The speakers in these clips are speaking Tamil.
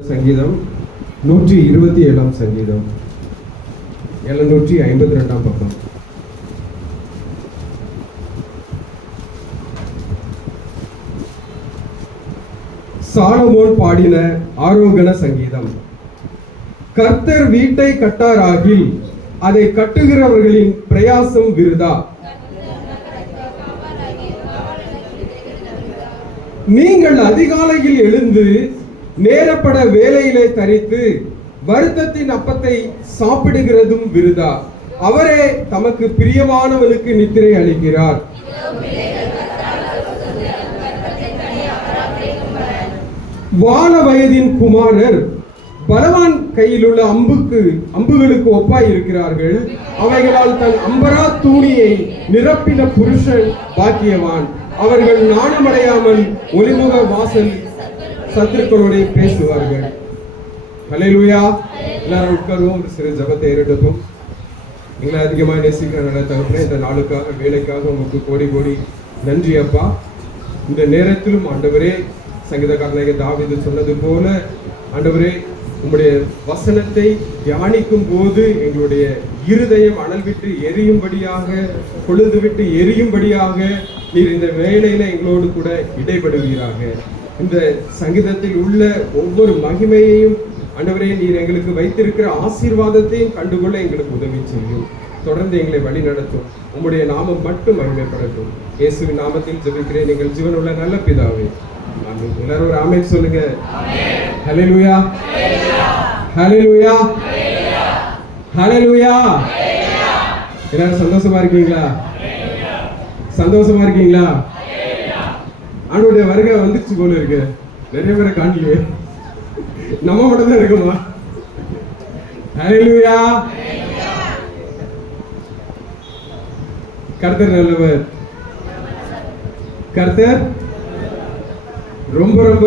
சங்கீதம் 127 சங்கீதம் 752 பக்கம். சாலமோன் பாடின ஆரோகண சங்கீதம். கர்த்தர் வீட்டை கட்டாராகில் அதை கட்டுகிறவர்களின் பிரயாசம் விருதா. நீங்கள் அதிகாலையில் எழுந்து நேரப்பட வேலையிலே தரித்து வருத்தத்தின் அப்பத்தை சாப்பிடுகிறதும் விருதா. அவரே தமக்கு பிரியமானவனுக்கு நித்திரை அளிக்கிறார். வான வயதின் குமாரர் பலவான் கையில் உள்ள அம்புகளுக்கு ஒப்பாய் இருக்கிறார்கள். அவைகளால் தன் அம்பரா தூணியை நிரப்பின புருஷன் பாக்கியவான். அவர்கள் நாணமடையாமல் ஒளிமுக வாசல் சத்துருக்களோட பேசுவார்கள். ஹல்லேலூயா. எல்லாரும் உட்காருவோம். ஒரு சிறு ஜெபத்தை ஏறெடுப்போம். எங்களை அதிகமாக நேசிக்கிற நல்ல தகப்பனே, இந்த நாளுக்காக வேலைக்காக உங்களுக்கு கோடி கோடி நன்றி அப்பா. இந்த நேரத்திலும் ஆண்டவரே, சங்கீதக்காரனாகிய தாவீது சொன்னது போல ஆண்டவரே, உங்களுடைய வசனத்தை தியானிக்கும் போது எங்களுடைய இருதயம் அனல் விட்டு எரியும்படியாக, கொழுந்து விட்டு எரியும்படியாக நீர் இந்த வேலையில எங்களோடு கூட இடைபடுவீராக. இந்த சங்கீதத்தில் உள்ள ஒவ்வொரு மகிமையையும் ஆண்டவரே, நீர் எங்களுக்கு வைத்திருக்கிற ஆசீர்வாதத்தையும் கண்டுகொள்ள எங்களுக்கு உதவி செய்யும். தொடர்ந்து எங்களை வழி நடத்தும். உம்முடைய நாமம் மட்டும் மகிமைப்படட்டும். இயேசுவின் நாமத்தில் ஜெபிக்கிறேன் எங்கள் ஜீவனுள்ள நல்ல பிதாவே, ஆமென். எல்லாரும் ஒரு ஆமென் சொல்லுங்க. ஹல்லேலூயா, ஹல்லேலூயா, ஹல்லேலூயா. எல்லாரும் சந்தோஷமா இருக்கீங்களா? சந்தோஷமா இருக்கீங்களா? ஆண்டவருடைய வருகை வந்துச்சு போல இருக்கு. நிறைய பேரை காணலையே, நம்ம மட்டும் தான் இருக்குமா? ஹல்லேலூயா. கர்த்தர் நல்லவர். கர்த்தர் ரொம்ப ரொம்ப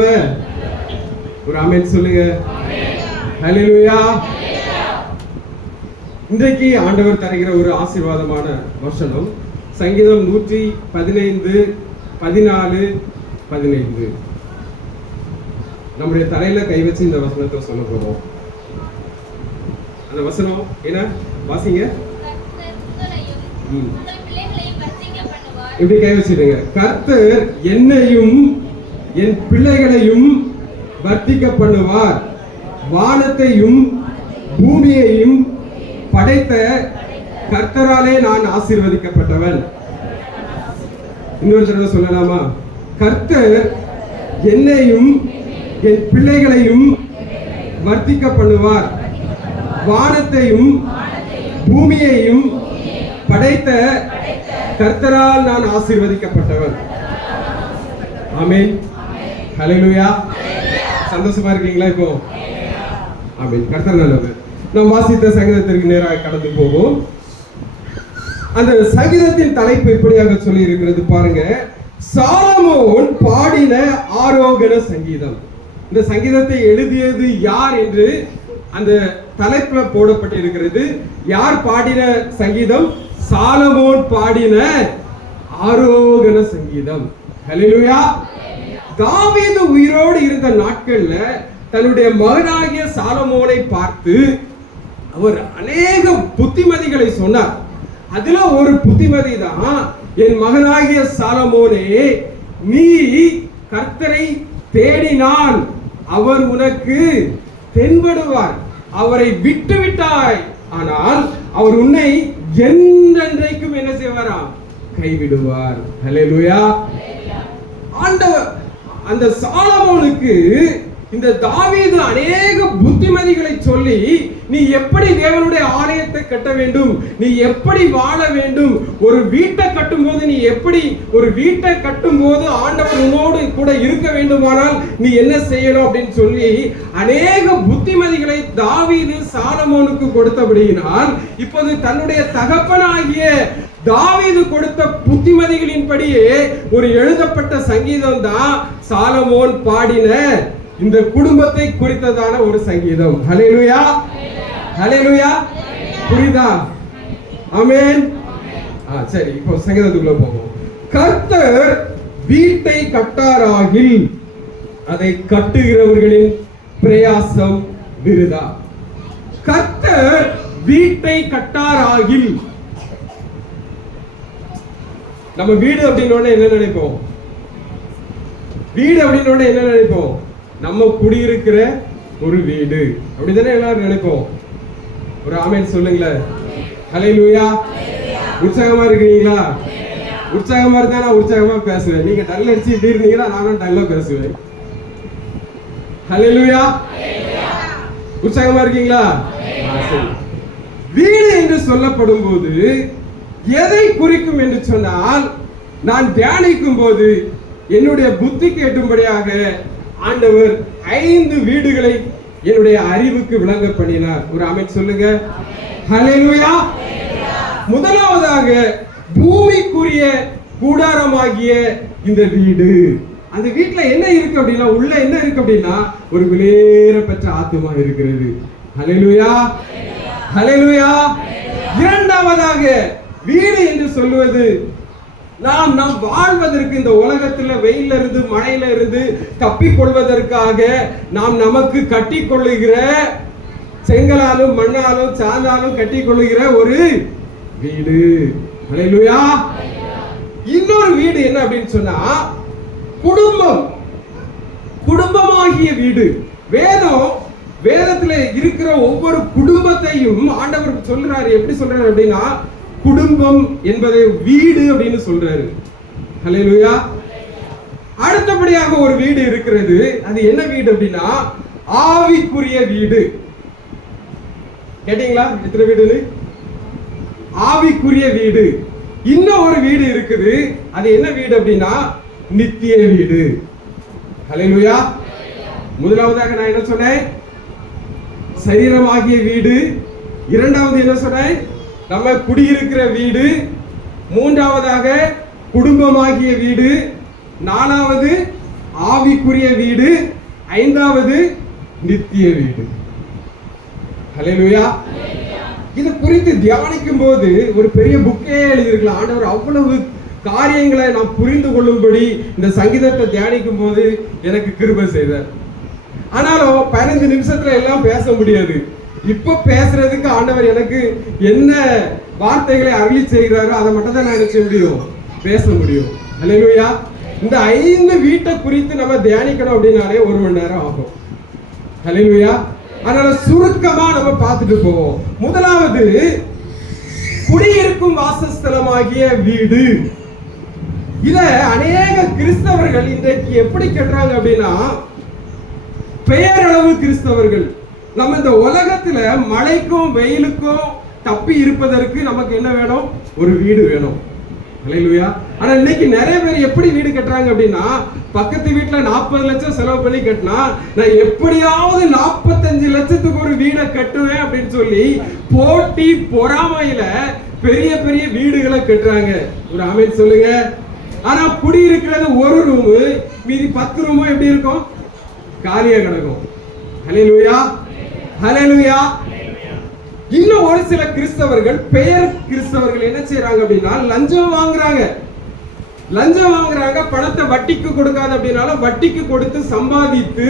ஒரு ஆமென் சொல்லுங்க. ஹல்லேலூயா. இன்றைக்கு ஆண்டவர் தருகிற ஒரு ஆசீர்வாதமான வசனம் சங்கீதம் 115, 14, 15. நம்முடைய தலையில கை வச்சு இந்த வசனத்தை சொல்ல போறோம். அந்த வசனம் என்ன? வாசிங்க. இப்படி கை வச்சிடுங்க. கர்த்தர் என்னையும் என் பிள்ளைகளையும் வர்த்திக்க பண்ணுவார். வானத்தையும் பூமியையும் படைத்த கர்த்தராலே நான் ஆசீர்வதிக்கப்பட்டவன். இன்னொரு தடவை சொல்லலாமா? கர்த்தர் என்னையும் என் பிள்ளைகளையும் வர்த்திக்க பண்ணுவார். வானத்தையும் பூமியையும் படைத்த கர்த்தரால் நான் ஆசீர்வதிக்கப்பட்டவன். ஆமென். ஹல்லேலூயா. சந்தோஷமா இருக்கீங்களா? இப்போ ஆமென். கர்த்தர் நல்லவர். நாம் வாசித்த சங்கீதத்திற்கு நேராக கடந்து போவோம். அந்த சங்கீதத்தின் தலைப்பு இப்படியாக சொல்லி இருக்கிறது பாருங்க. சாலமோன் பாடின ஆரோகண சங்கீதம். இந்த சங்கீதத்தை எழுதியது யார் என்று அந்த தலைப்புல போடப்பட்டிருக்கிறது. யார் பாடின சங்கீதம்? சாலமோன் பாடின ஆரோகண சங்கீதம். ஹல்லேலூயா. தாவீது உயிரோடு இருந்த நாட்கள்ல தன்னுடைய மகனாகிய சாலமோனை பார்த்து அவர் அநேக புத்திமதிகளை சொன்னார். அதுல ஒரு புத்திமதி தான், என் மகனாகிய சாலமோனே, நீ கர்த்தரை தேடினால் அவர் உனக்கு தென்படுவார். அவரை விட்டு விட்டாய் ஆனால் அவர் உன்னை என்றென்றைக்கும் என்ன செய்வாராம்? கைவிடுவார். ஹல்லேலூயா. ஆண்டவர் அந்த சாலமோனுக்கு இந்த தாவீது அநேக புத்திமதிகளை சொல்லி, நீ எப்படி தேவனுடைய ஆலயத்தை கட்ட வேண்டும், நீ எப்படி வாழ வேண்டும், ஒரு வீட்டை கட்டும் போது நீ எப்படி ஒரு வீட்டை கட்டும் போது ஆண்டவர் உன்னோடு கூட இருக்க வேண்டுமானால் நீ என்ன செய்யணும் அப்படின்னு சொல்லி அநேக புத்திமதிகளை தாவீது சாலமோனுக்கு கொடுத்தபடியினால் இப்போது தன்னுடைய தகப்பனாகிய தாவீது கொடுத்த புத்திமதிகளின்படியே ஒரு எழுதப்பட்ட சங்கீதம் தான் சாலமோன் பாடின இந்த குடும்பத்தை குறித்ததான ஒரு சங்கீதம். ஹல்லேலூயா, ஹல்லேலூயா. புரியுதா? ஆமென். சரி, இப்போ சங்கீதத்துக்குள்ள போவோம். கர்த்தர் வீட்டை கட்டாராகில் அதை கட்டுகிறவர்களின் பிரயாசம் விருதா. கர்த்தர் வீட்டை கட்டாராகில். நம்ம வீடு அப்படின்னு என்ன நினைப்போம்? வீடு அப்படின்னு என்ன நினைப்போம்? நம்ம குடியிருக்கிற ஒரு வீடு அப்படிதானே எல்லாரும் நினைப்போம். ஒரு ஆமென் சொல்லுங்களேன். ஹல்லேலூயா. உற்சாகமா இருக்கீங்களா? உற்சாகமா இருந்தா நான் உற்சாகமா பேசுவேன். நீங்க டல் அடிச்சு இப்படி இருந்தீங்கன்னா நானும் டல்லா பேசுவேன். ஹல்லேலூயா. உற்சாகமா இருக்கீங்களா? வீடு என்று சொல்லப்படும் போது எதை குறிக்கும் என்று சொன்னால், நான் தியானிக்கும் போது என்னுடைய புத்தி கேட்டும்படியாக ஆண்டவர் 5 வீடுகளை என்னுடைய அறிவுக்கு விளங்க பண்ணினார். ஒரு ஆமென் சொல்லுங்க. ஹல்லேலூயா. முதலாவதாக பூமிக்குரிய கூடாரமாகிய இந்த வீடு. அந்த வீட்டுல என்ன இருக்கு அப்படின்னா, உள்ள என்ன இருக்கு அப்படின்னா, ஒரு விலையேற பெற்ற ஆத்துமா இருக்கிறது. ஹல்லேலூயா. ஹல்லேலூயா. இரண்டாவதாக வீடு என்று சொல்லுவது நாம் வாழ்வதற்கு, இந்த உலகத்துல வெயில இருந்து மழையில இருந்து தப்பிக் கொள்வதற்காக நாம் நமக்கு கட்டி கொள்ளுகிற, செங்கலாலும் மண்ணாலும் சாந்தாலும் கட்டி கொள்ளுகிற ஒரு வீடு. ஹல்லேலூயா. இன்னொரு வீடு என்ன அப்படின்னு சொன்னா, குடும்பம், குடும்பமாகிய வீடு. வேதத்துல இருக்கிற ஒவ்வொரு குடும்பத்தையும் ஆண்டவர் சொல்றாரு. எப்படி சொல்றாரு அப்படின்னா, குடும்பம் என்பதை வீடு அப்படின்னு சொல்றாரு. ஹல்லேலூயா. அடுத்தபடியாக ஒரு வீடு இருக்கிறது. அது என்ன வீடு அப்படின்னா, ஆவிக்குரிய வீடு. கேட்டீங்களா? எத்தனை வீடு? ஆவிக்குரிய வீடு. இன்னும் ஒரு வீடு இருக்குது. அது என்ன வீடு அப்படின்னா, நித்திய வீடு. ஹல்லேலூயா. முதலாவதாக நான் என்ன சொன்னேன்? சரீரமாகிய வீடு. இரண்டாவது என்ன சொன்னேன்? நம்ம குடியிருக்கிற வீடு. மூன்றாவதாக குடும்பமாகிய வீடு. நாலாவது ஆவிக்குரிய வீடு. ஐந்தாவது நித்திய வீடு. ஹல்லேலூயா. இது குறித்து தியானிக்கும் போது ஒரு பெரிய புக்கே எழுதியிருக்கலாம். ஆண்டவர் அவ்வளவு காரியங்களை நாம் புரிந்து கொள்ளும்படி இந்த சங்கீதத்தை தியானிக்கும் போது எனக்கு கிருபை செய்தார். ஆனாலும் 15 நிமிஷத்துல எல்லாம் பேச முடியாது. இப்ப பேசுறதுக்கு ஆண்டவர் எனக்கு என்ன வார்த்தைகளை அருளி செய்கிறாரோ அதை மட்டும் தான் நான் என்ன முடியும், பேச முடியும். ஹல்லேலூயா. இந்த 5 வீட்டை குறித்து நம்ம தியானிக்கணும் அப்படின்னாலே 1 மணி நேரம் ஆகும். ஹல்லேலூயா. அதனால சுருக்கமா நம்ம பார்த்துட்டு போவோம். முதலாவது குடியிருக்கும் வாசஸ்தலமாகிய வீடு. இத அநேக கிறிஸ்தவர்கள் இன்றைக்கு எப்படி கட்டுறாங்க அப்படின்னா, பெயரளவு கிறிஸ்தவர்கள். நம்ம இந்த உலகத்துல மழைக்கும் வெயிலுக்கும் தப்பி இருப்பதற்கு நமக்கு என்ன வேணும்? ஒரு வீடு வேணும். ஹல்லேலூயா. ஆனா இன்னைக்கு நிறைய பேர் எப்படி வீடு கட்டுறாங்க அப்படின்னா, பக்கத்து வீட்டுல 40 லட்சம் செலவு பண்ணி கட்டினா நான் எப்படியாவது 45 லட்சத்துக்கு ஒரு வீடை கட்டுவேன் அப்படின்னு சொல்லி போட்டி பொறாமையில பெரிய பெரிய வீடுகளை கட்டுறாங்க. ஒரு ஆமென் சொல்லுங்க. ஆனா குடியிருக்கிறது ஒரு ரூமு, மீதி 10 ரூமும் எப்படி இருக்கும்? காலியா கிடக்கும். ஹல்லேலூயா. ஹல்லேலூயா. இன்னும் ஒரு சில கிறிஸ்தவர்கள், பெயர் கிறிஸ்தவர்கள் என்ன செய்யறாங்க அப்படின்னா, லஞ்சம் வாங்குறாங்க. பணத்தை வட்டிக்கு கொடுக்காத அப்படின்னால வட்டிக்கு கொடுத்து சம்பாதித்து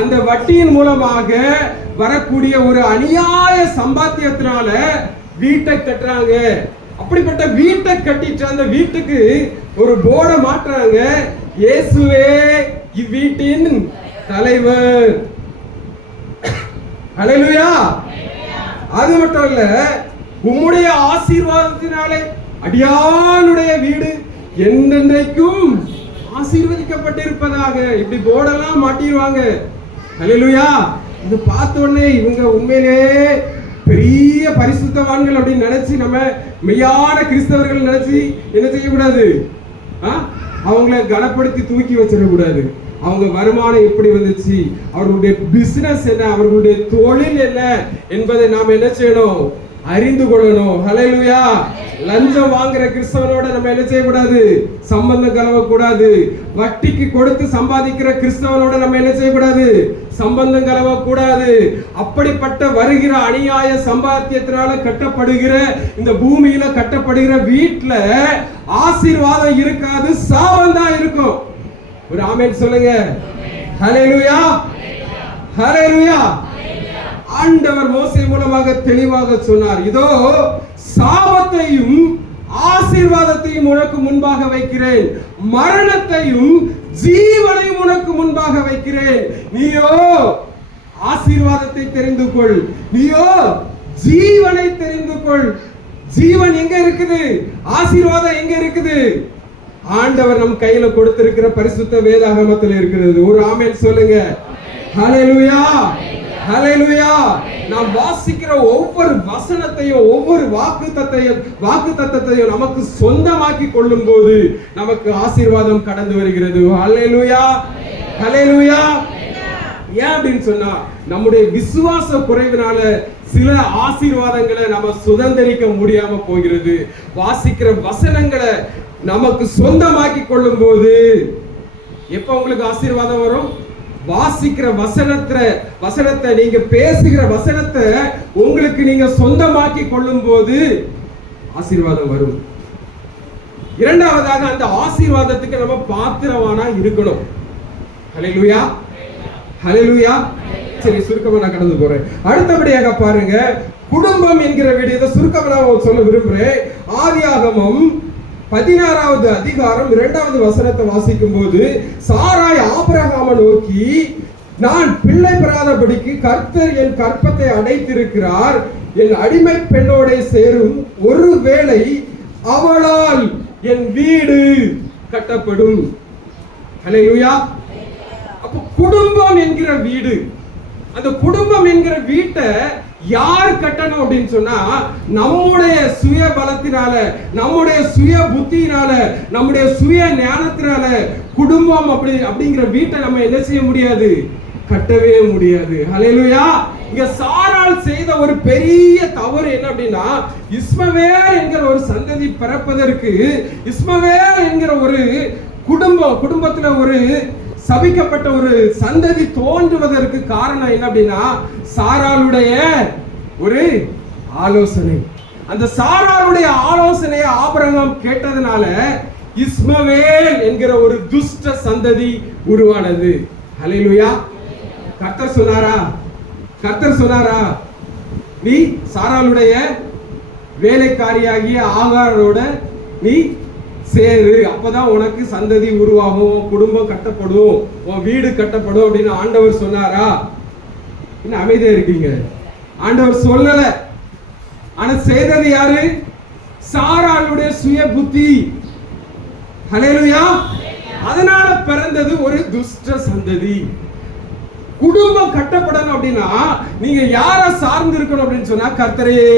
அந்த வட்டியின் மூலமாக வரக்கூடிய ஒரு அநியாய சம்பாத்தியத்தினால வீட்டை கட்டுறாங்க. அப்படிப்பட்ட வீட்டை கட்டிட்டு அந்த வீட்டுக்கு ஒரு போர்டை மாற்றுறாங்க, இயேசுவே இவ்வீட்டின் தலைவர். ஹல்லேலூயா. அது மட்டும் இல்ல, உம்முடைய ஆசீர்வாதத்தினாலே அடியானுடைய வீடு என்றென்றைக்கும் ஆசீர்வதிக்கப்பட்டிருப்பதாக இப்படி போர்டெல்லாம் மாட்டிடுவாங்க. ஹல்லேலூயா. இது பார்த்த உடனே இவங்க உண்மையிலே பெரிய பரிசுத்தவான்கள் அப்படின்னு நினைச்சு நம்ம மெய்யான கிறிஸ்தவர்கள் நினைச்சு என்ன செய்யக்கூடாது? அவங்களை கனப்படுத்தி தூக்கி வச்சிடக்கூடாது. அவங்க வருமானம் எப்படி வந்துச்சு, அவர்களுடைய பிசினஸ் என்ன, அவர்களுடைய தொழில் என்ன என்பதை நாம் என்ன செய்யணும்? அறிந்து கொள்ளணும். ஹல்லேலூயா. லஞ்சம் வாங்குற கிறிஸ்தவனோட நம்ம என்ன செய்யக்கூடாது? சம்பந்தம் கலவக்கூடாது. வட்டிக்கு கொடுத்து சம்பாதிக்கிற கிறிஸ்தவனோட நம்ம என்ன செய்யக்கூடாது? சம்பந்தம் கலவக்கூடாது. அப்படிப்பட்ட வருகிற அநியாய சம்பாத்தியத்தினால கட்டப்படுகிற இந்த பூமியில கட்டப்படுகிற வீட்டுல ஆசீர்வாதம் இருக்காது, சாபம் தான் இருக்கும். ஒரு ஆமென் சொல்லுங்க. ஹல்லேலூயா. ஹல்லேலூயா. ஆண்டவர் மோசே மூலமாக தெளிவாக சொன்னார், இதோ சாபத்தையும் ஆசீர்வாதத்தையும் உனக்கு முன்பாக வைக்கிறேன், மரணத்தையும் ஜீவனையும் உனக்கு முன்பாக வைக்கிறேன். நீயோ ஆசீர்வாதத்தை தெரிந்து கொள், நீயோ ஜீவனை தெரிந்து கொள். ஜீவன் எங்க இருக்குது? ஆசீர்வாதம் எங்க இருக்குது? ஆண்டவர் நம் கையில கொடுத்திருக்கிற பரிசுத்த வேதாகமத்தில் இருக்கிறது. ஒரு ஆமென் சொல்லுங்க. ஹல்லேலூயா, ஹல்லேலூயா. நாம் வாசிக்கிற ஒவ்வொரு வசனத்தையும் ஒவ்வொரு வாக்குத்தத்தத்தையும் நமக்கு சொந்தமாக்கி கொள்ளும் போது நமக்கு ஆசீர்வாதம் கடந்து வருகிறது. ஹல்லேலூயா, ஹல்லேலூயா. ஏன் அப்படின்னு சொன்னா நம்முடைய விசுவாச குறைவினால சில ஆசீர்வாதங்களை நம்ம சுதந்திரிக்க முடியாம போகிறது. வாசிக்கிற வசனங்களை நமக்கு சொந்தமாக்கி கொள்ளும் போது எப்ப உங்களுக்கு ஆசீர்வாதம் வரும்? வாசிக்கிற வசனத்தை நீங்க பேசுகிற வசனத்தை உங்களுக்கு நீங்க சொந்தமாக்கி கொள்ளும் போது ஆசீர்வாதம் வரும். இரண்டாவதாக அந்த ஆசீர்வாதத்துக்கு நம்ம பாத்திரவானா இருக்கணும். ஹல்லேலூயா, ஹல்லேலூயா. சரி, சுருக்கமா நான் கடந்து போறேன். அடுத்தபடியாக பாருங்க, குடும்பம் என்கிற விடயத்தை சுருக்கமா நான் சொல்ல விரும்புறேன். ஆதியாகமம் 16வது அதிகாரம் 2வது வசனத்தை வாசிக்கும் போது, சாராய் ஆபிரகாமை நோக்கி, நான் பிள்ளை பெறாதபடிக்கு கர்த்தர் என் கற்பத்தை அடைத்திருக்கிறார், என் அடிமை பெண்ணோட சேரும், ஒருவேளை அவளால் என் வீடு கட்டப்படும். ஹல்லேலூயா. அப்ப குடும்பம் என்கிற வீடு, அந்த குடும்பம் என்கிற வீட்டை யார் கட்டணும் அப்படின்னு சொன்னா, நம்முடைய சுய பலத்தினால, நம்முடைய சுய புத்தியினால, நம்முடைய சுய ஞானத்தினால குடும்பம் அப்படிங்கிற வீட்டை நம்ம என்ன செய்ய முடியாது? கட்டவே முடியாது. ஹல்லேலூயா. இங்க சாராள் செய்த ஒரு பெரிய தவறு என்ன அப்படின்னா, இஸ்மவேல் என்கிற ஒரு சந்ததி பிறப்பதற்கு, இஸ்மவேல் என்கிற ஒரு குடும்பத்துல ஒரு சபிக்கப்பட்ட ஒரு சந்ததி தோன்றுவதற்கு காரணம் என்ன அப்படின்னா, சாராளுடைய ஒரு ஆலோசனை. அந்த சாராளுடைய ஆலோசனையை ஆபிரகாம் கேட்டதனால இஸ்மவேல் என்கிற ஒரு துஷ்ட சந்ததி உருவானது. ஹல்லேலூயா. கர்த்தர் சொன்னாரா, நீ சாராளுடைய வேலைக்காரியாகிய ஆகாரோட நீ சேரு, அப்பதான் உனக்கு சந்ததி உருவாகும், குடும்பம் கட்டப்படும், உன் வீடு கட்டப்படும் அப்படின்னு ஆண்டவர் சொன்னாரா? என்ன அமைதியா இருக்கீங்க? ஆண்டவர் சொல்லல. ஆனா செய்தது யாரு? சாராளுடைய சுய புத்தி. ஹல்லேலூயா. அதனால பிறந்தது ஒரு துஷ்ட சந்ததி. குடும்பம் கட்டப்படணும் அப்படின்னா நீங்க யார சார்ந்து இருக்கணும் அப்படின்னு சொன்னா, கர்த்தரையே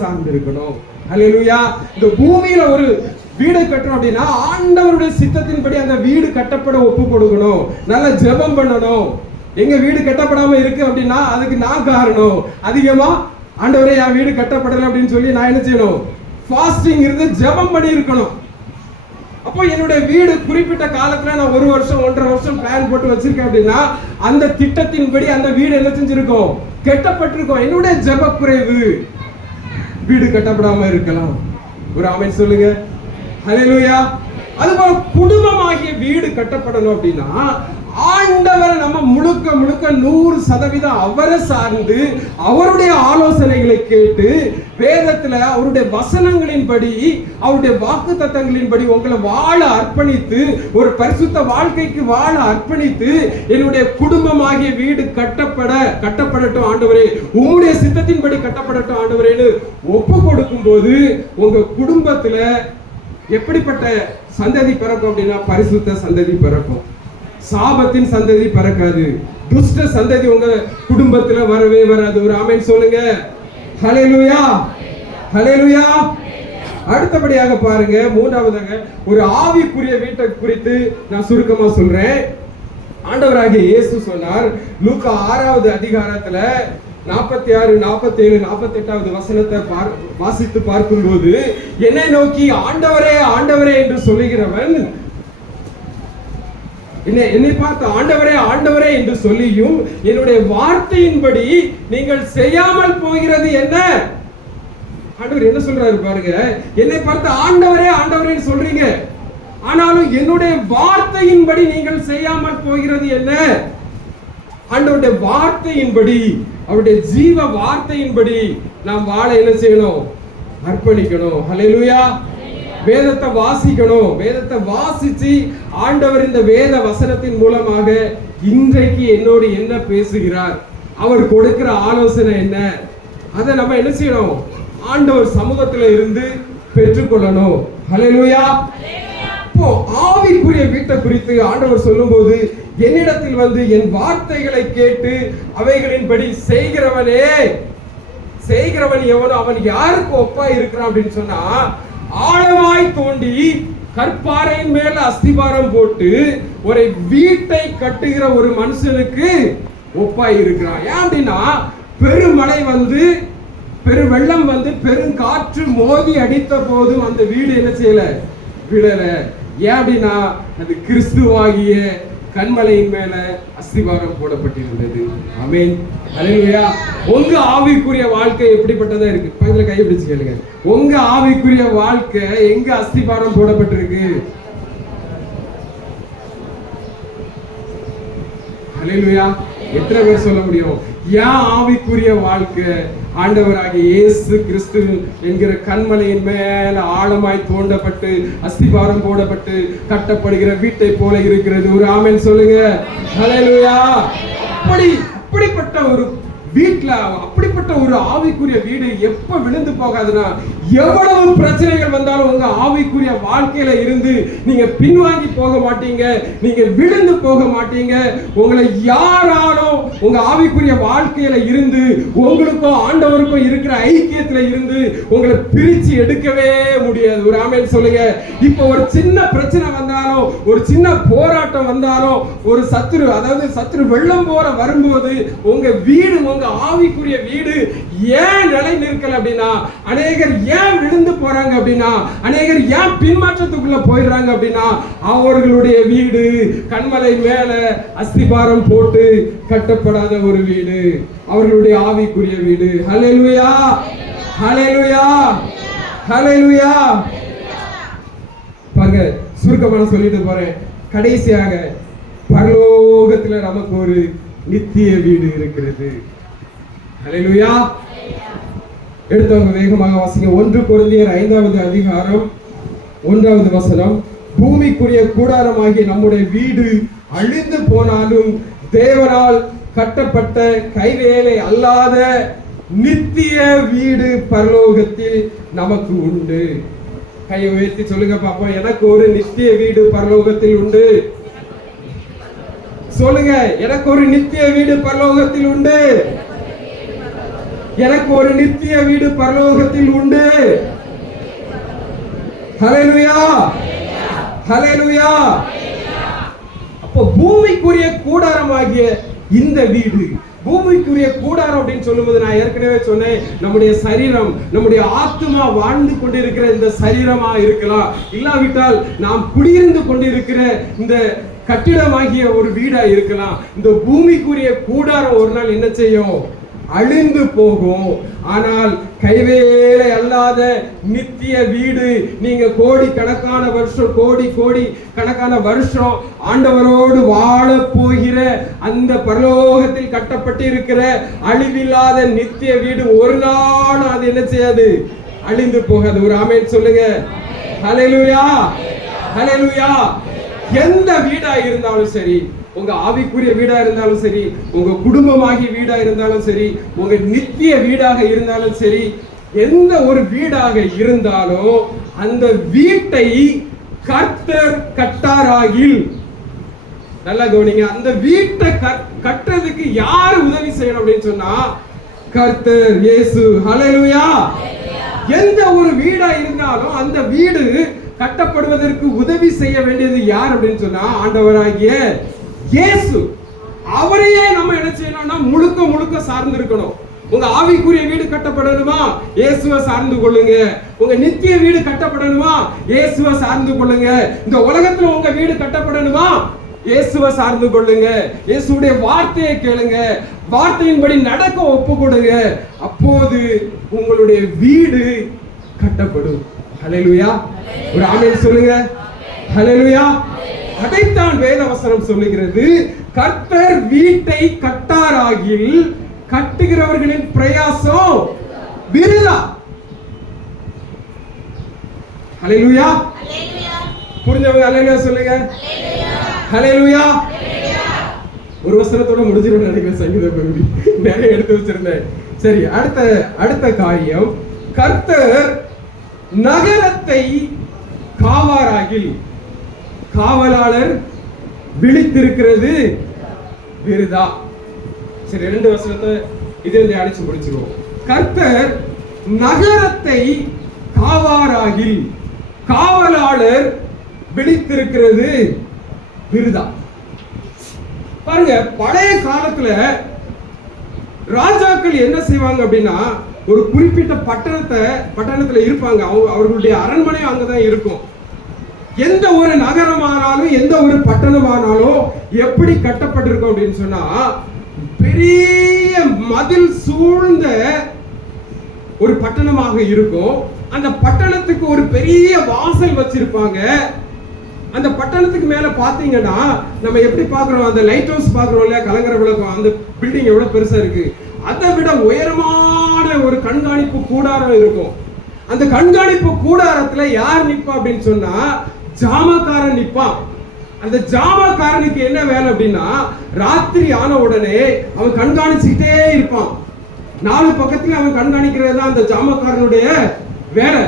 சார்ந்து இருக்கணும். ஹல்லேலூயா. இந்த பூமியில ஒரு வீடு கட்டணும் அப்படின்னா ஆண்டவருடைய சித்தத்தின்படி அந்த வீடு கட்டப்பட ஒப்பு கொடுக்கணும், நல்ல ஜெபம் பண்ணணும். எங்க வீடு கட்டப்படாம இருக்கு அப்படின்னா அதுக்கு நான் காரணம். அதிகமா ஆண்டவரே என் வீடு கட்டப்படல அப்படின்னு சொல்லி நான் என்ன செய்யணும்? ஃபாஸ்டிங் இருந்து ஜெபம் பண்ணி இருக்கணும். அப்போ என்னுடைய வீடு குறிப்பிட்ட காலத்துல நான் 1 வருஷம் 1.5 வருஷம் பிளான் போட்டு வச்சிருக்கேன் அப்படின்னா அந்த திட்டத்தின்படி அந்த வீடு என்ன செஞ்சிருக்கும்? கட்டப்பட்டிருக்கும். என்னுடைய ஜெப குறைவு வீடு கட்டப்படாம இருக்கலாம். ஒரு ஆமென் சொல்லுங்க. ஹல்லேலூயா. அதுபோல குடும்பமாகிய வீடு கட்டப்படணும் அப்படின்னா ஆண்டவரை நம்ம முழுக்க 100% அவரை சார்ந்து அவருடைய ஆலோசனைகளை கேட்டு வேதத்துல அவருடைய வசனங்களின்படி அவருடைய வாக்குத்தத்தங்களின்படி உங்களை வாழ அர்ப்பணித்து ஒரு பரிசுத்த வாழ்க்கைக்கு வாழ அர்ப்பணித்து என்னுடைய குடும்பமாகிய வீடு கட்டப்படட்டும் ஆண்டவரே, உங்களுடைய சித்தத்தின்படி கட்டப்படட்டும் ஆண்டவரேன்னு ஒப்பு கொடுக்கும் போது உங்க குடும்பத்துல எப்படிப்பட்ட சந்ததி பிறக்கும் அப்படின்னா பரிசுத்த சந்ததி பிறக்கும். சாபத்தின் சந்ததி பிறக்காது. துஷ்ட சந்ததி உங்க குடும்பத்துல வரவே வராது. ஒரு ஆமென் சொல்லுங்க. ஹல்லேலூயா, ஹல்லேலூயா. அடுத்தபடியாக பாருங்க, மூன்றாவதாக ஒரு ஆவிக்குரிய வீட்டை குறித்து நான் சுருக்கமா சொல்றேன். ஆண்டவராகிய இயேசு சொன்னார், லூக்கா 6வது அதிகாரத்துல 46, 47, 48வது வசனத்தை வாசித்து பார்க்கும்போது, என்னை நோக்கி ஆண்டவரே ஆண்டவரே என்று சொல்லுகிறவன், என்னை பார்த்து ஆண்டவரே ஆண்டவரே என்று சொல்லியும் என்னுடைய வார்த்தையின்படி நீங்கள் செய்யாமல் போகிறது என்ன? ஆண்டவர் என்ன சொல்றாரு பாருங்க. என்னை பார்த்து ஆண்டவரே ஆண்டவரே சொல்றீங்க, ஆனாலும் என்னுடைய வார்த்தையின்படி நீங்கள் செய்யாமல் போகிறது என்ன? ஆண்டவருடைய வார்த்தையின்படி, அவருடைய ஜீவ வார்த்தையின்படி நாம் வாழ என்ன செய்யணும்? அர்ப்பணிக்கணும். ஹல்லேலூயா. வேதத்தை வாசிக்கணும். வேதத்தை வாசிச்சு ஆண்டவர் இந்த வேத வசனத்தின் மூலமாக இன்றைக்கு என்னோடு என்ன பேசுகிறார், அவர் கொடுக்கிற ஆலோசனை என்ன, அதை நம்ம என்ன செய்யணும்? ஆண்டவர் சமூகத்துல இருந்து பெற்றுக்கொள்ளணும். ஹல்லேலூயா. இப்போ ஆவிக்குரிய வீட்டை குறித்து ஆண்டவர் சொல்லும்போது, என்னிடத்தில் வந்து என் வார்த்தைகளை கேட்டு அவைகளின்படி செய்கிறவன் எவனோ அவன் யாருக்கு ஒப்பா இருக்கிறான் அப்படின்னு சொன்னா, ஆழமாய் தோண்டி கற்பாறையின் மேல அஸ்திபாரம் போட்டு ஒரு வீட்டை கட்டுகிற ஒரு மனுஷனுக்கு ஒப்பாய் இருக்கிறான். ஏன் அப்படின்னா, பெருமழை வந்து, பெருவெள்ளம் வந்து, பெருங்காற்று மோதி அடித்த போதும் அந்த வீடு என்ன செய்யல? விழல. ஏன் அப்படின்னா, அது கிறிஸ்துவாகிய கன்மலையின் மேல அஸ்திபாரம் போடப்பட்டிருந்தது. ஆமென். ஹல்லேலூயா. உங்க ஆவிக்குரிய வாழ்க்கை எப்படிப்பட்டதா இருக்கு? பக்கத்துல கை பிடிச்சு கேளுங்க. உங்க ஆவிக்குரிய வாழ்க்கை எங்க அஸ்திபாரம் போடப்பட்டிருக்கு? ஹல்லேலூயா. எத்தனை பேர் சொல்ல முடியும்? ஏன் ஆவிக்குரிய வாழ்க்கை ஆண்டவராகிய இயேசு கிறிஸ்து என்கிற கன்மலையின் மேல ஆழமாய் தோண்டப்பட்டு அஸ்திபாரம் போடப்பட்டு கட்டப்படுகிற வீட்டை போல இருக்கிறது. ஒரு ஆமென் சொல்லுங்க. ஹல்லேலூயா. அப்படிப்பட்ட ஒரு வீட்ல, அப்படிப்பட்ட ஒரு ஆவிக்குரிய வீடு எப்ப விழுந்து போகாதுன்னா, எவ்வளவு பிரச்சனைகள் வந்தாலும் உங்க ஆவிக்குரிய வாழ்க்கையில இருந்து நீங்க பின்வாங்கி போக மாட்டீங்க, நீங்க விழுந்து போக மாட்டீங்க. உங்களை யாராலும் உங்க ஆவிக்குரிய வாழ்க்கையில இருந்து உங்களுக்கும் ஆண்டவருக்கும் இருக்கிற ஐக்கியத்துல இருந்து உங்களை பிரிச்சு எடுக்கவே முடியாது. ஒரு ஆமென் சொல்லுங்க. இப்போ ஒரு சின்ன பிரச்சனை வந்தாலும், ஒரு சின்ன போராட்டம் வந்தாலும், ஒரு சத்துரு, அதாவது சத்துரு வெள்ளம் போல வரும்போது உங்க வீடு, உங்க ஆவிக்குரிய வீடு ஏன் நிலை நிற்கல அப்படின்னா, அநேகர் ஏன் விழுந்து போறாங்க அப்படின்னா, அநேகர் ஏன் பின்மாற்றத்துக்குள்ள போயிடுறாங்க அப்படின்னா, அவர்களுடைய வீடு கன்மலை மேல அஸ்திபாரம் போட்டு கட்டப்படாத ஒரு வீடு, அவர்களுடைய ஆவிக்குரிய வீடு. ஹல்லேலூயா. ஹல்லேலூயா. ஹல்லேலூயா. பாருங்க, சுருக்கமான சொல்லிட்டு போறேன். கடைசியாக பரலோகத்துல நமக்கு ஒரு நித்திய வீடு இருக்கிறது. ஹல்லேலூயா. எடுத்தவங்க வேகமாக வாசிங்க. 1 கொரிந்தியர் 5வது அதிகாரம் 1வது வசனம். பூமிக்குரிய கூடாரமாகிய நம்முடைய வீடு அழிந்து போனாலும் தேவனால் கட்டப்பட்ட கைவேலை அல்லாத நித்திய வீடு பரலோகத்தில் நமக்கு உண்டு. கையை உயர்த்தி சொல்லுங்க பாப்போம். எனக்கு ஒரு நித்திய வீடு பரலோகத்தில் உண்டு. சொல்லுங்க. எனக்கு ஒரு நித்திய வீடு பரலோகத்தில் உண்டு. எனக்கு ஒரு நித்திய வீடு பரலோகத்தில் உண்டு. ஹல்லேலூயா. ஹல்லேலூயா. அப்போ பூமிக்குரிய கூடாரமாகிய இந்த வீடு, பூமிக்குரிய கூடாரம் அப்படின்னு சொல்லும்போது நான் ஏற்கனவே சொன்னேன், நம்முடைய சரீரம், நம்முடைய ஆத்துமா வாழ்ந்து கொண்டிருக்கிற இந்த சரீரமா இருக்கலாம், இல்லாவிட்டால் நாம் குடியிருந்து கொண்டிருக்கிற இந்த கட்டிடமாகிய ஒரு வீடா இருக்கலாம். இந்த பூமிக்குரிய கூடாரம் ஒரு நாள் என்ன செய்யும்? அழிந்து போகும். ஆனால் கைவேலை அல்லாத நித்திய வீடு, நீங்க கோடி கணக்கான வருஷம், கோடி கணக்கான வருஷம் ஆண்டவரோடு வாழ போகிற அந்த பரலோகத்தில் கட்டப்பட்டு இருக்கிற அழிவில்லாத நித்திய வீடு ஒரு நாள் அது என்ன செய்யாது? அழிந்து போகாது. ஒரு ஆமென் சொல்லுங்க. ஹல்லேலூயா. ஹல்லேலூயா. எந்த வீடா இருந்தாலும் சரி, உங்க ஆவிக்குரிய வீடா இருந்தாலும் சரி, உங்க குடும்பமாகிய வீடா இருந்தாலும் சரி, உங்க நித்திய வீடாக இருந்தாலும் சரி, எந்த ஒரு வீடாக இருந்தாலும் அந்த வீட்டை கர்த்தர் கட்டாராகில், நல்லா கவனிங்க, அந்த வீட்டை கட்டுறதுக்கு யாரு உதவி செய்யணும் அப்படின்னு சொன்னா கர்த்தர் இயேசு. ஹல்லேலூயா. எந்த ஒரு வீடா இருந்தாலும் அந்த வீடு கட்டப்படுவதற்கு உதவி செய்ய வேண்டியது யார் அப்படின்னு சொன்னா ஆண்டவராகிய இயேசு. அவரையே நம்ம என்ன செய்யணும்னா முழுக்க சார்ந்து இருக்கணும். உங்க ஆவிக்குரிய வீடு கட்டப்படணுமா? இயேசுவை சார்ந்து கொள்ளுங்க. உங்க நித்திய வீடு கட்டப்படணுமா? இயேசுவை சார்ந்து கொள்ளுங்க. இந்த உலகத்துல உங்க வீடு கட்டப்படணுமா? இயேசுவை சார்ந்து கொள்ளுங்க. இயேசுடைய வார்த்தையை கேளுங்க, வார்த்தையின்படி நடக்க ஒப்பு கொடுங்க. அப்போது உங்களுடைய வீடு கட்டப்படும். ஹல்லேலூயா. ஒரு ஆமென் சொல்லுங்க. ஹல்லேலூயா. அதைத்தான் வேதவசனம் சொல்லுகிறது. கர்த்தர் வீட்டை கட்டாராகில் கட்டுகிறவர்களின் பிரயாசம் விருதா. ஹல்லேலூயா. புரிஞ்சவங்க ஹல்லேலூயா சொல்லுங்க. ஹல்லேலூயா. ஒரு வசனத்தோட முடிஞ்சிடும் நினைக்கிறேன். சங்கீத பகுதி நிறைய எடுத்து வச்சிருந்தேன். சரி, அடுத்த காரியம், கர்த்தர் நகரத்தை காவாராகில் காவலாளர் விழித்திருக்கிறது விருதா. சரி, 2 வசனத்தை இது அடிச்சு முடிச்சிருவோம். கர்த்தர் நகரத்தை காவாராகில் காவலாளர் விழித்திருக்கிறது விருதா. பாருங்க, பழைய காலத்துல ராஜாக்கள் என்ன செய்வாங்க அப்படின்னா, ஒரு குறிப்பிட்ட பட்டணத்துல இருப்பாங்க. அவர்களுடைய அரண்மனை அங்கதான் இருக்கும். எந்த ஒரு நகரமானாலும் எந்த ஒரு பட்டணமானாலும் எப்படி கட்டப்பட்டிருக்கும் அப்படின்னு சொன்னா, பெரிய மதில் சூழ்ந்த ஒரு பட்டணமாக இருக்கும். அந்த பட்டணத்துக்கு ஒரு பெரிய வாசல் வச்சிருப்பாங்க. அந்த பட்டணத்துக்கு மேல பாத்தீங்கன்னா, நம்ம எப்படி பாக்குறோம், அந்த லைட் ஹவுஸ் பாக்குறோம் இல்லையா, கலங்கர விளக்கம், அந்த பில்டிங் எவ்வளவு பெருசா இருக்கு. அதை விட உயரமான ஒரு கண்காணிப்பு கூடாரம் இருக்கும். அந்த கண்காணிப்பு கூடாரத்துல யார் நிப்பா அப்படின்னு சொன்னா, ஜாமக்காரன் நிப்பான். அந்த ஜாமக்காரனுக்கு என்ன வேலை அப்படின்னா, ராத்திரி ஆன உடனே அவன் கண்காணிச்சுக்கிட்டே இருப்பான். 4 பக்கத்துல அவன் கண்காணிக்கிறது தான் அந்த ஜாமக்காரனுடைய வேலை.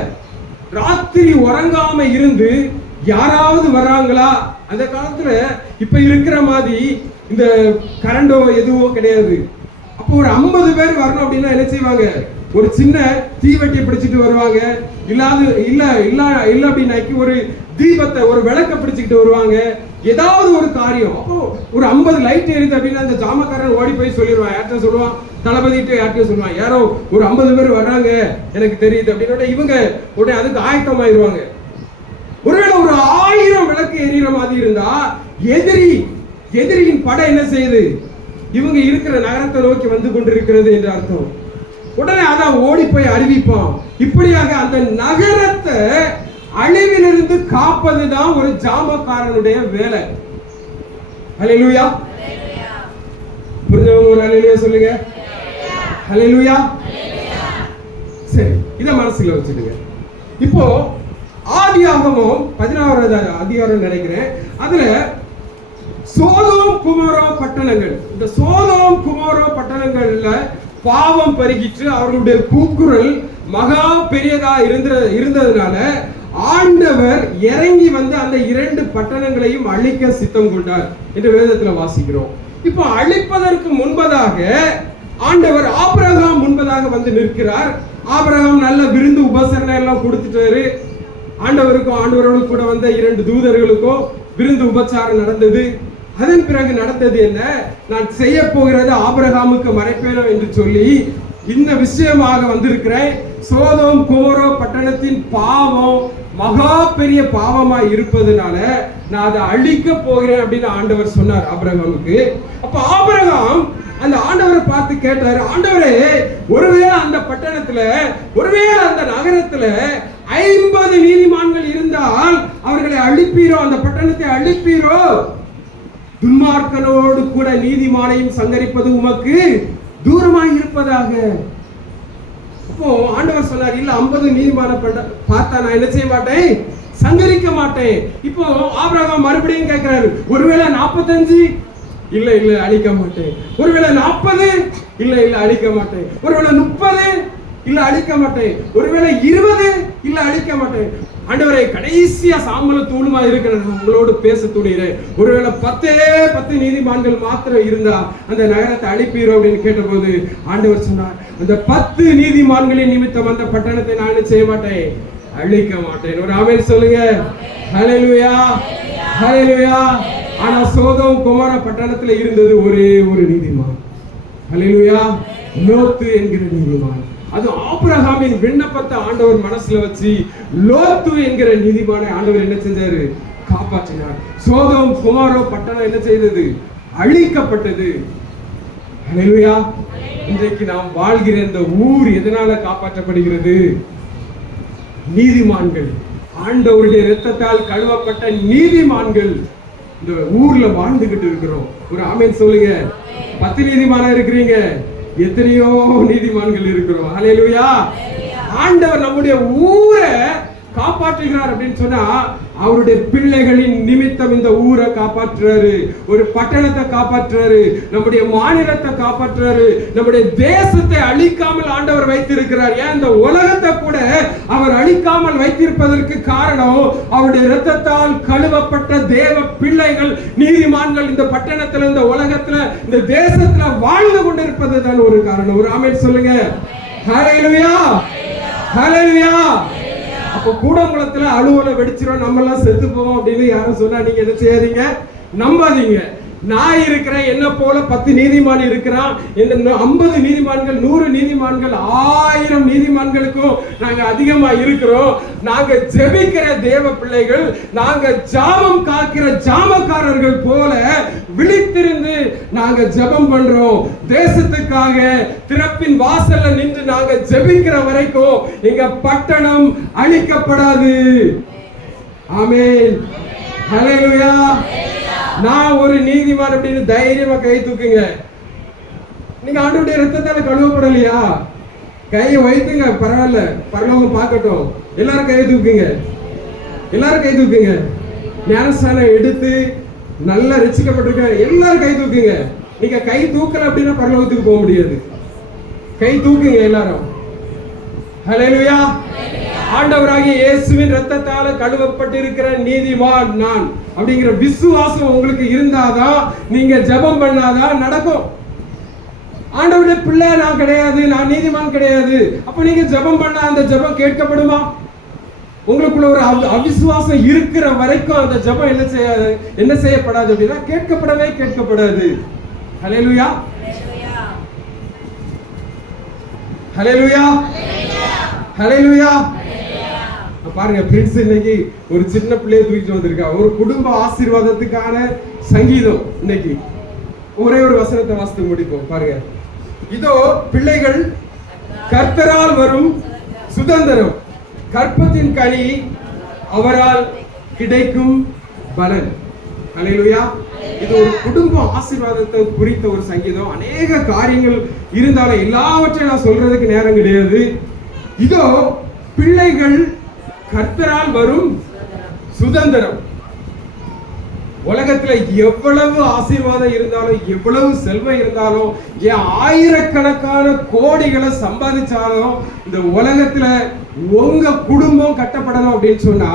ராத்திரி உறங்காம இருந்து யாராவது வர்றாங்களா. அந்த காலத்துல இப்ப இருக்கிற மாதிரி இந்த கரண்டோ எதுவோ கிடையாது. அப்போ ஒரு 50 பேர் வரணும் அப்படின்னா என்ன செய்வாங்க, ஒரு சின்ன தீவெட்டியை பிடிச்சிட்டு வருவாங்க. இல்ல அப்படின்னாக்கி ஒரு தீபத்தை, ஒரு விளக்க பிடிச்சிக்கிட்டு வருவாங்க. ஏதாவது ஒரு காரியம். அப்போ ஒரு 50 லைட் எரியுது அப்படின்னா அந்த ஜாமக்காரன் ஓடி போய் சொல்லிடுவான். யார்கிட்ட சொல்லுவான், தளபதிட்டு யார்கிட்ட சொல்லுவான், யாரோ ஒரு 50 பேர் வர்றாங்க எனக்கு தெரியுது அப்படின்னு இவங்க உடனே அதுக்கு ஆயத்தமாயிருவாங்க. ஒருவேளை ஒரு 1000 விளக்கு எரியிற மாதிரி இருந்தா எதிரியின் படை என்ன செய்யுது, இவங்க இருக்கிற நகரத்தை நோக்கி வந்து கொண்டிருக்கிறது என்று அர்த்தம். உடனே அதான் ஓடி போய் அறிவிப்பான். இப்படியாக அந்த நகரத்தை அழிவிலிருந்து காப்பதுதான் ஒரு ஜாமக்காரனுடைய வேலை. ஹல்லேலூயா. புரிஞ்சவங்க ஒரு ஹல்லேலூயா சொல்லுங்க. ஹல்லேலூயா. சரி, இத மனசுல வச்சுடுங்க. இப்போ ஆதியாகமம் 16வது அதிகாரம் நினைக்கிறேன். அதுல சோதோம் குமோரா பட்டணங்கள், இந்த சோதோம் குமோரா பட்டணங்கள்ல பாவம் பெருகிட்டு அவர்களுடைய கூக்குரல் மகா பெரியதா இருந்ததுனால ஆண்டவர் இறங்கி வந்து அந்த 2 பட்டணங்களையும் அழிக்க சித்தம் கொண்டார் என்று வேதத்துல வாசிக்கிறோம். இப்போ அழிப்பதற்கு முன்பதாக ஆண்டவர் ஆபிரகாம் முன்பதாக வந்து நிற்கிறார். ஆபிரகாம் நல்ல விருந்து உபசரணை எல்லாம் கொடுத்துட்டாரு. ஆண்டவரோடு கூட வந்த 2 தூதர்களுக்கும் விருந்து உபச்சாரம் நடந்தது. அதன் பிறகு நடந்தது என்ன, நான் செய்ய போகிறது ஆபிரகாமுக்கு மறைப்பேனோ என்று சொல்லி இந்த விஷயமாக வந்திருக்கிறேன். சோதோம் குமோரா பட்டணத்தின் பாவம் மகா பெரிய பாவமா இருப்பதனால நான் அதை அழிக்க போகிறேன் அப்படின்னு ஆண்டவர் சொன்னார் ஆபிரகாமுக்கு. அப்ப ஆபிரகாம் அந்த ஆண்டவரை பார்த்து கேட்டாரு, ஆண்டவரே, ஒருவேளை அந்த பட்டணத்துல, ஒருவேளை அந்த நகரத்துல 50 நீதிமான்கள் இருந்தால் அவர்களை அழிப்பீரோ, அந்த பட்டணத்தை அழிப்பீரோ? துன்மார்க்கனோடு கூட நீதிமானையும் சங்கரிப்பது உமக்கு தூரமாய் இருப்பதாக. அப்போ ஆண்டவர் சொன்னார், இல்ல 50 நீதிமான பார்த்தா நான் என்ன செய்ய மாட்டேன், சங்கரிக்க மாட்டேன். இப்போ ஆபிரகாம் மறுபடியும் கேட்கிறாரு, ஒருவேளை 45, இல்ல அழிக்க மாட்டேன். ஒருவேளை 40, இல்ல அழிக்க மாட்டேன். ஒருவேளை 30, இல்ல அழிக்க மாட்டேன். ஒருவேளை 20, இல்ல அழிக்க மாட்டேன். ஆண்டவரே, கடைசியா சாம்பல தூளுமா இருக்கிற உங்களோடு பேச துணிகிறேன். ஒருவேளை 10 நீதிமான்கள் மாத்திரம் இருந்தா அந்த நகரத்தை அழிப்பீரோ அப்படின்னு கேட்டபோது ஆண்டவர் சொன்னார், அந்த 10 நீதிமான்களின் நிமித்தம் அந்த பட்டணத்தை நான் செய்ய மாட்டேன், அழிக்க மாட்டேன். ஒரு ஆமென் சொல்லுங்க. ஹல்லேலூயா, ஹல்லேலூயா. ஆனா சோதோம் குமார பட்டணத்துல இருந்தது ஒரே ஒரு நீதிமான். ஹல்லேலூயா. லோத்து என்கிற நீதிமான். அது ஆபிரகாமின் விண்ணப்பத்தை ஆண்டவர் மனசுல வச்சு லோத்து என்கிற நீதிமானை ஆண்டவர் என்ன செஞ்சாரு, காப்பாற்றினார். சோதோம் குமாரோ பட்டணம் என்ன செய்தது, அழிக்கப்பட்டது. ஹல்லேலூயா. இன்றைக்கு நாம் வாழ்கிற இந்த ஊர் எதனால காப்பாற்றப்படுகிறது? நீதிமான்கள், ஆண்டவருடைய இரத்தத்தால் கழுவப்பட்ட நீதிமான்கள் இந்த ஊர்ல வாழ்ந்துகிட்டு இருக்கிறோம். ஒரு ஆமென் சொல்லுங்க. 10 நீதிமானா இருக்கிறீங்க, எத்தனையோ நீதிமான்கள் இருக்கிறோம். ஹல்லேலூயா. ஆண்டவர் நம்முடைய ஊரை காப்பாற்றுகிறார் அப்படின்னு சொன்னா அவருடைய பிள்ளைகளின் நிமித்தம் இந்த ஊரை காப்பாற்றுறாரு, ஒரு பட்டணத்தை காப்பாற்றுறாரு, நம்முடைய மாநிலத்தை காப்பாற்றுறாரு, நம்முடைய தேசத்தை அழிக்காமல் ஆண்டவர் வைத்திருக்கிறார். ஏன் இந்த உலகத்தை கூட அவர் அழிக்காமல் வைத்திருப்பதற்கு காரணம் அவருடைய இரத்தத்தால் கழுவப்பட்ட தேவ பிள்ளைகள், நீதிமான்கள் இந்த பட்டணத்துல, இந்த உலகத்துல, இந்த தேசத்துல வாழ்ந்து கொண்டிருப்பது தான் ஒரு காரணம். ஒரு ஆமென் சொல்லுங்க. ஹல்லேலூயா, ஹல்லேலூயா. அப்ப கூடங்குளத்துல அலுவலை வெடிச்சிரும், நம்ம எல்லாம் செத்து போவோம் அப்படின்னு யாரும் சொன்னா நீங்க என்ன செய்யாதீங்க, நம்பாதீங்க. நான் இருக்கிறேன், என்ன போல 10 நீதிமான் இருக்கிறான், 50 நீதிமான்கள், 100 நீதிமான்கள், 1000 நீதிமான்களுக்கும் நாங்க அதிகமா இருக்கிறோம். நாங்க ஜெபிக்கிற தேவ பிள்ளைகள், நாங்க ஜாமம் காக்கிற ஜாமக்காரர்கள் போல விழித்திருந்து நாங்க ஜெபம் பண்றோம். தேசத்துக்காக திறப்பின் வாசல்ல நின்று நாங்க ஜெபிக்கிற வரைக்கும் எங்க பட்டணம் அழிக்கப்படாது. ஆமென், ஹல்லேலூயா. நான் ஒரு நீதிமான் அப்படின்னு தைரியமா கை தூக்குங்க. நீங்க ஆண்டவருடைய இரத்தத்தால கழுவப்படலையா? கையை வைத்துங்க, பரவாயில்ல, பரலோகம் பார்க்கட்டும். எல்லாரும் கை தூக்குங்க, எல்லாரும் கை தூக்குங்க. ஞானஸ்தானம் எடுத்து நல்லா ரட்சிக்கப்பட்டிருக்க எல்லாரும் கை தூக்குங்க. நீங்க கை தூக்கல அப்படின்னா பரலோகத்துக்கு போக முடியாது. கை தூக்குங்க எல்லாரும். ஹல்லேலூயா. ஆண்டவராகிய இயேசுவின் இரத்தத்தால கழுவப்பட்டிருக்கிற நீதிமான் நான் அப்படிங்கிற விசுவாசம் உங்களுக்கு இருந்தாதான், நீங்க ஜெபம் பண்ணாதான் நடக்கும். ஆண்டவருடைய பிள்ளை நான் கிடையாது, நான் நீதிமான் கிடையாது, அப்ப நீங்க ஜெபம் பண்ணா அந்த ஜெபம் கேட்கப்படுமா? உங்களுக்குள்ள ஒரு அவிசுவாசம் இருக்கிற வரைக்கும் அந்த ஜெபம் என்ன செய்யப்படாது அப்படின்னா கேட்கப்படாது. ஹல்லேலூயா, ஹல்லேலூயா, ஹல்லேலூயா. பாருங்க பிரின்ஸ், இன்னைக்கு ஒரு சின்ன பிள்ளையை தூக்கிட்டு வந்திருக்கா. ஒரு குடும்ப ஆசீர்வாதத்துக்கான சங்கீதம். இன்னைக்கு ஒரே ஒரு வசனத்தை வாசித்து முடிப்போம். பாருங்க, இதோ பிள்ளைகள் கர்த்தரால் வரும் சுதந்திரம், கற்பத்தின் கனி அவரால் கிடைக்கும் பலன். ஹல்லேலூயா. இது ஒரு குடும்ப ஆசீர்வாதத்தை குறித்த ஒரு சங்கீதம். அநேக காரியங்கள் இருந்தாலும் எல்லாவற்றையும் நான் சொல்றதுக்கு நேரம் கிடையாது. இதோ பிள்ளைகள் கர்த்தரால் வரும் சுதந்திரம். உலகத்துல எவ்வளவு ஆசீர்வாதம் இருந்தாலும், எவ்வளவு செல்வம் இருந்தாலும், ஆயிரக்கணக்கான கோடிகளை சம்பாதிச்சாலும், இந்த உலகத்துல உங்க குடும்பம் கட்டப்படணும் அப்படின்னு சொன்னா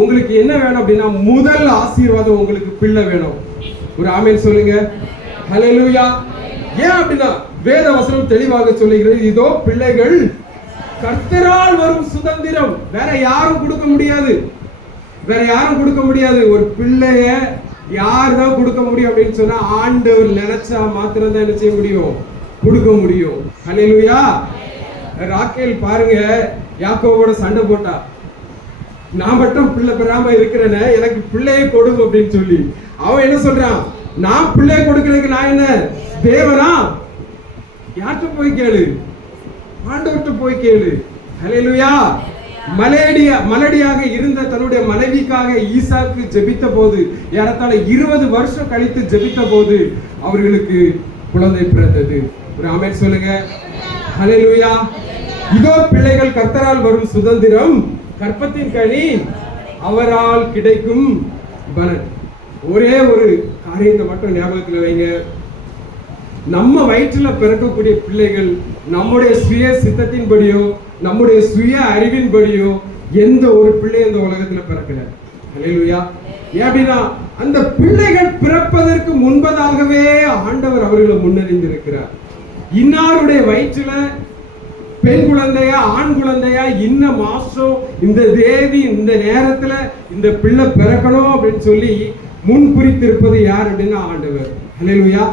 உங்களுக்கு என்ன வேணும் அப்படின்னா, முதல் ஆசீர்வாதம் உங்களுக்கு பிள்ளை வேணும். ஒரு ஆமென் சொல்லுங்க. ஹல்லேலூயா. ஏன் அப்படின்னா வேத வசனம் தெளிவாக சொல்லுகிறது, இதோ பிள்ளைகள் கர்த்தரால் வரும் சுதந்திரம். வேற யாரும் கொடுக்க முடியாது, வேற யாரும் கொடுக்க முடியாது. ஒரு பிள்ளைய யார் தான் கொடுக்க முடியும் அப்படின்னு சொன்னா ஆண்டவர் நினைச்சா மாத்திரம் தான் என்ன செய்ய முடியும், கொடுக்க முடியும். ஹல்லேலூயா. ராக்கேல் பாருங்க, யாக்கோவோட சண்டை போட்டா, நான் மட்டும் பிள்ளை பெறாம இருக்கிறேன்னு, எனக்கு பிள்ளையை கொடுக்கும் அப்படின்னு சொல்லி. அவன் என்ன சொல்றான், நான் பிள்ளையை கொடுக்கிறதுக்கு நான் என்ன தேவனா? யார்கிட்ட போய் கேளு, ஆண்டவர்கிட்ட போய் கேளு. ஹல்லேலூயா. மலடியாக இருந்த தன்னுடைய மனைவிக்காக ஈசாக்கு ஜெபித்த போது, ஏறத்தாழ 20 வருஷம் கழித்து ஜெபித்த போது அவர்களுக்கு குழந்தை பிறந்தது. ஒரு ஆமென் சொல்லுங்க. ஹல்லேலூயா. இதோ பிள்ளைகள் கர்த்தரால் வரும் சுதந்திரம், கற்பத்தின் கனி அவரால் கிடைக்கும் பலன். ஒரே ஒரு காரியத்தை மட்டும் ஞாபகத்தில் வைங்க. நம்ம வயிற்றுல பிறக்கக்கூடிய பிள்ளைகள் நம்முடைய சுய சித்தத்தின்படியோ நம்முடைய சுய அறிவின்படியோ எந்த ஒரு பிள்ளை இந்த உலகத்துல பிறக்கல. ஹல்லேலூயா. அப்படின்னா அந்த பிள்ளைகள் பிறப்பதற்கு முன்பதாகவே ஆண்டவர் அவர்களை முன்னறிந்திருக்கிறார். இன்னாருடைய வயிற்றுல பெண் குழந்தையா ஆண் குழந்தையா, இன்ன மாசம் இந்த தேதி இந்த நேரத்துல இந்த பிள்ளை பிறக்கணும் அப்படின்னு சொல்லி முன் குறித்திருப்பது யார் அப்படின்னா ஆண்டவர். ஹல்லேலூயா.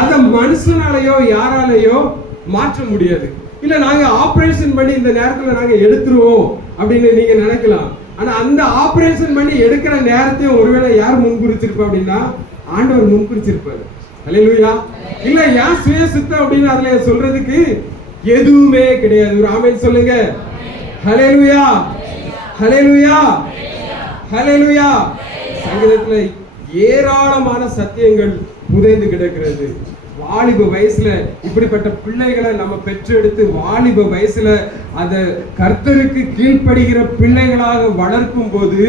அத மனுஷனாலேயோ யாராலேயோ மாற்ற முடியாது. இல்ல நாங்க ஆபரேஷன் பண்ணி இந்த நேரத்துல நாங்க எடுத்துருவோம் அப்படின்னு நீங்க நினைக்கலாம். ஆனா அந்த ஆபரேஷன் பண்ணி எடுக்கிற நேரத்தையும் ஒருவேளை யார் முன்குறிச்சிருப்பா அப்படின்னா ஆண்டவர் முன்குறிச்சிருப்பாரு. ஹல்லேலூயா. இல்ல யார் சுய சித்தம் அப்படின்னு அதுல சொல்றதுக்கு எதுவுமே கிடையாது. ஒரு ஆமென் சொல்லுங்க. ஹல்லேலூயா, ஹல்லேலூயா, ஹல்லேலூயா. சங்கீதத்துல ஏராளமான சத்தியங்கள் புதைந்து கிடக்கிறது. வாலிப வயசுல இப்படிப்பட்ட பிள்ளைகளை நம்ம பெற்றெடுத்து வாலிப வயசுல அத கர்த்தருக்கு கீழ்ப்படுகிற பிள்ளைகளாக வளர்க்கும் போது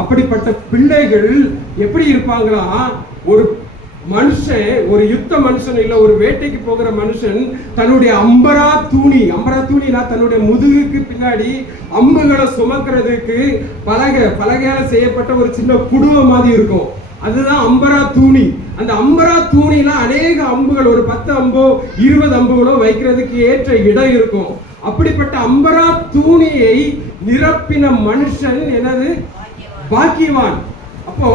அப்படிப்பட்ட பிள்ளைகள் எப்படி இருப்பாங்களா? ஒரு மனுஷன், ஒரு யுத்த மனுஷன் இல்ல, ஒரு வேட்டைக்கு போகிற மனுஷன் தன்னுடைய அம்பரா தூணினா தன்னுடைய முதுகுக்கு பின்னாடி அம்புகளை சுமக்கிறதுக்கு பலகையால செய்யப்பட்ட ஒரு சின்ன குடுவை மாதிரி இருக்கும். அதுதான் அம்பரா தூணி. அந்த அம்பரா தூணில அநேக அம்புகள், ஒரு 10 அம்போ 20 அம்புகளோ வைக்கிறதுக்கு ஏற்ற இடம் இருக்கும். அப்படிப்பட்ட அம்பரா தூணியை நிரப்பின மனுஷன் எனது பாக்கியவான். அப்போ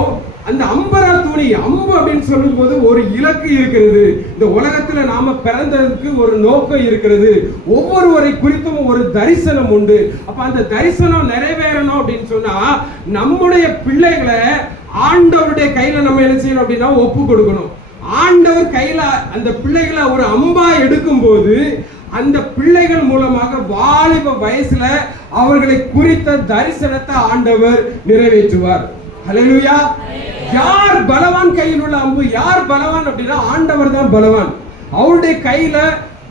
அந்த அம்பரா தூணி, அம்பு அப்படின்னு சொல்லும் போது ஒரு இலக்கு இருக்கிறது. இந்த உலகத்துல நாம பிறந்ததுக்கு ஒரு நோக்கம் இருக்கிறது. ஒவ்வொருவரை குறித்தும் ஒரு தரிசனம் உண்டு. அப்ப அந்த தரிசனம் நிறைவேறணும் அப்படின்னு சொன்னா நம்முடைய பிள்ளைகளை ஆண்டவருடைய கையில நம்ம என்ன செய்யணும் அப்படின்னா ஒப்பு கொடுக்கணும். ஆண்டவர் கையில அந்த பிள்ளைகளை ஒரு அம்பா எடுக்கும் போது அந்த பிள்ளைகள் மூலமாக வாலிப வயசுல அவர்களை குறித்த தரிசனத்தை ஆண்டவர் நிறைவேற்றுவார். ஹல்லேலூயா. யார் பலவான் கையில் உள்ள அம்பு? யார் பலவான் அப்படின்னா ஆண்டவர் தான் பலவான். அவருடைய கையில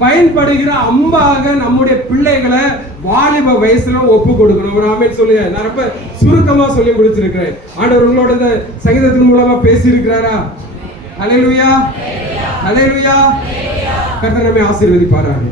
பயன்படுகிற அம்பாக நம்முடைய பிள்ளைகளை வாலிப வயசுல ஒப்பு கொடுக்கணும். ஒரு ஆமென் சொல்லுங்க. நான் ரொம்ப சுருக்கமா சொல்லி முடிச்சிருக்கிறேன். ஆண்டவர் உங்களோட இந்த சங்கீதத்தின் மூலமா பேசி இருக்கிறாரா? ஹல்லேலூயா, ஹல்லேலூயா. கர்த்தர் நம்மை ஆசீர்வதிப்பாராக.